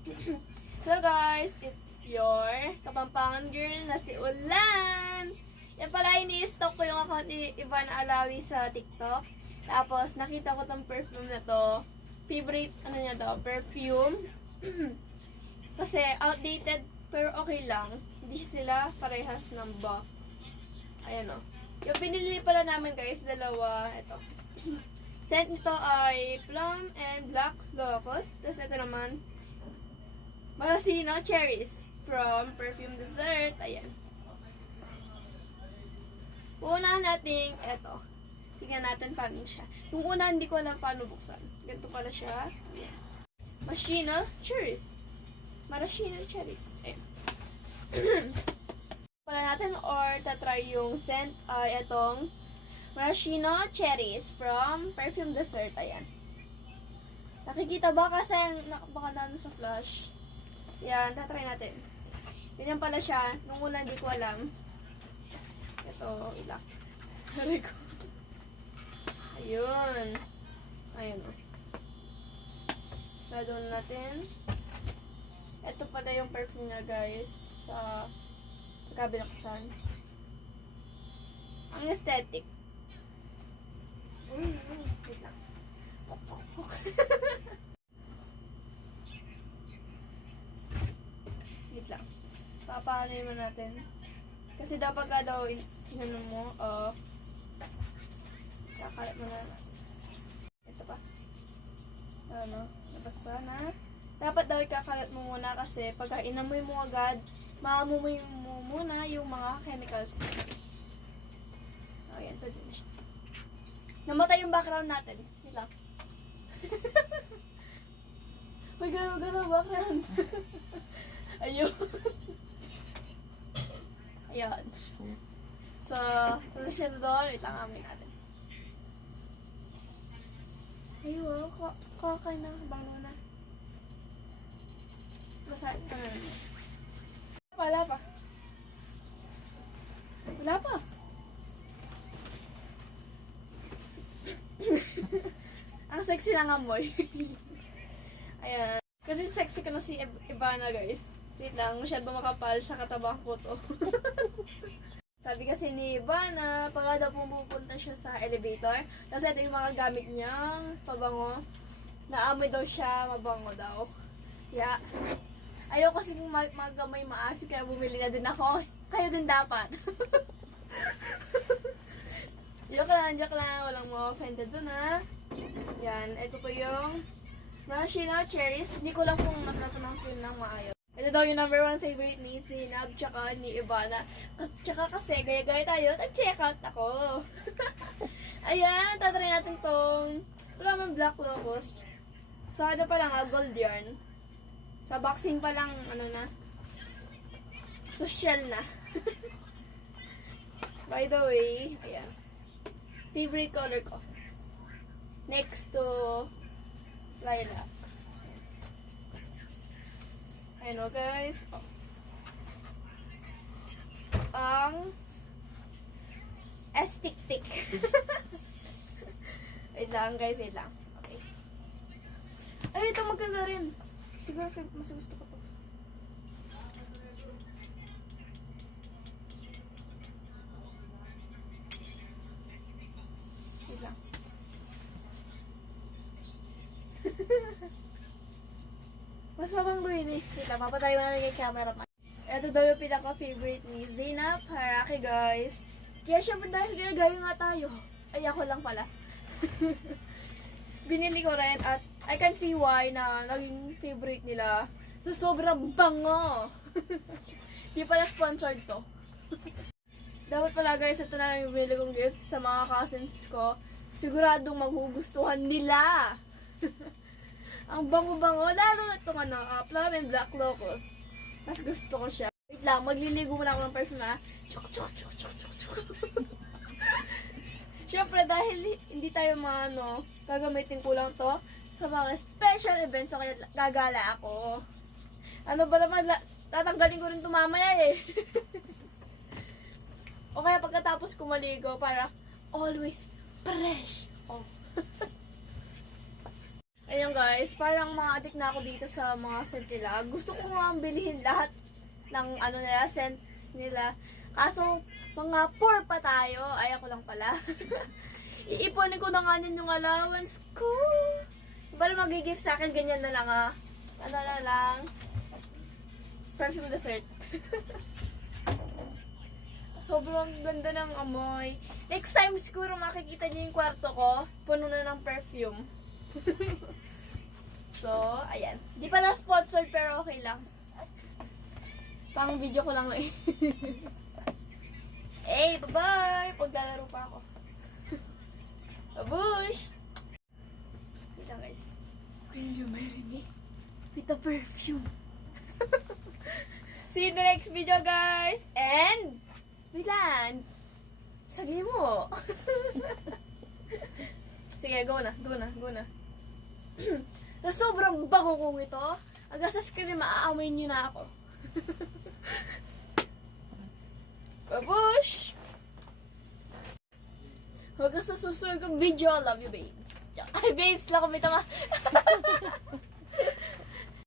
Hello guys, it's your kapampangan girl na si Ulan. Yan pala, ini-stock ko yung account ni Ivan Alawi sa TikTok. Tapos, nakita ko tong perfume na to. Favorite, ano niya to, perfume. Kasi, outdated, pero okay lang. Hindi sila parehas ng box. Ayan o. Yung pinili pala namin guys, dalawa, ito. Scent nito ay plum and black locust. Tapos ito naman, Maraschino cherries from Perfume Dessert. Ayan. Uunahan natin ito. Tingnan natin paano siya. Yung una, hindi ko alam paano buksan. Ganito pala siya. Ayan. Cherries. Maraschino cherries. Ayan. pala natin or tatry yung scent ay itong Maraschino cherries from Perfume Dessert. Ayan. Nakikita ba kasi baka namin sa flash? Yan, tatry natin. Ganyan pala siya. Nung una hindi ko alam. Ito, ilak. Aray ko. Ayun. Ayun o. Sado na natin. Ito pala yung perfume niya guys. Sa kabilaksan. Ang aesthetic. Uy, wait lang. Pok, pok, pok. Wait lang. Papaanoy mo natin. Kasi dapat ka daw, in- inano mo, uh, kakalat mo na. Ito pa. Ano, nabasa na. Dapat daw ikakalat mo muna kasi pag inamoy mo agad, maamumoy mo muna yung mga chemicals. Ayan, pwede na siya. Namatay yung background natin. Wait lang. May gano'n-gano'n background. Ayun. Ayan. So, tapos siya doon. Wait lang, amin natin. Ayun, oh, ka kakay na. Bango na. Masarap na. Wala pa. Wala pa. Ang sexy ng amoy. Ayan. Kasi sexy ka na si Ivana, guys. Wait lang, masyado makapal sa katabang ko to. Sabi kasi ni Ivana, pag daw pumupunta siya sa elevator, kasi ito yung mga gamit niyang pabango. Naamoy daw siya, mabango daw. Yeah. Ayaw kasi mag magamay maasip, kaya bumili na din ako. Kayo din dapat. joke lang, joke lang. Walang mo offended dun ha. Yan, ito po yung maraschino cherries. Hindi ko lang kung natatanong ko ng maayos. Ito daw yung number one favorite ni Sinab tsaka ni Ivana. Tsaka kasi gaya-gaya tayo, nag-check out ako. Ayan, tatry natin tong man black locust. Sa ano pa lang, ah, gold yarn. Sa boxing pa lang, ano na, social na. By the way, ayan. Favorite color ko. Next to lilac. Ayun o guys. Ang estik-tik. wait lang guys, wait lang. Okay. Ay, ito maganda rin. Siguro mas gusto ko to. Wait lang. Mas mabangguin eh. Wait lang, papatay mo na lang yung camera pa. Ito daw yung pinaka-favorite ni Zainab Haraki, guys. Kaya syempre dahil ginagaya nga tayo. Ay, ako lang pala. Binili ko rin at I can see why na naging favorite nila. So, sobrang bango. Di pala sponsored to. Dapat pala guys, ito na lang yung binili kong gift sa mga cousins ko. Siguradong magugustuhan nila. Ang bango-bango. Lalo na itong ano, uh, plum and black locust. Mas gusto ko siya. Wait lang, magliligo muna ako ng perfume ha. Chuk, chuk, chuk, chuk, chuk, chuk. Siyempre, dahil hindi tayo mga ano, gagamitin ko lang to sa mga special events, so kaya gagala ako. Ano ba naman, la- tatanggalin ko rin ito mamaya eh. o kaya pagkatapos ko para always fresh. Oh. Ayun guys, parang mga addict na ako dito sa mga scent nila. Gusto ko nga bilihin lahat ng ano nila, scents nila. Kaso, mga poor pa tayo. Ay, ako lang pala. Iipunin ko na nga yung allowance ko. Para mag-gift sa akin, ganyan na lang ah. Ano na lang. Perfume dessert. Sobrang ganda ng amoy. Next time siguro makikita niyo yung kwarto ko, puno na ng perfume. so, ayan. Di pa na sponsored pero okay lang. Pang video ko lang eh. hey, bye-bye! Paglalaro pa ako. Babush! Wait lang guys. Will you marry me? With the perfume. See you in the next video guys! And, wait lang. Sagli mo. Sige, go na, go na, go na. na sobrang bago kong ito. Agad sa screen, maaamoy niyo na ako. Babush! Huwag ka sa susunod kong video. I love you, babes. Ay, babes lang kami tama.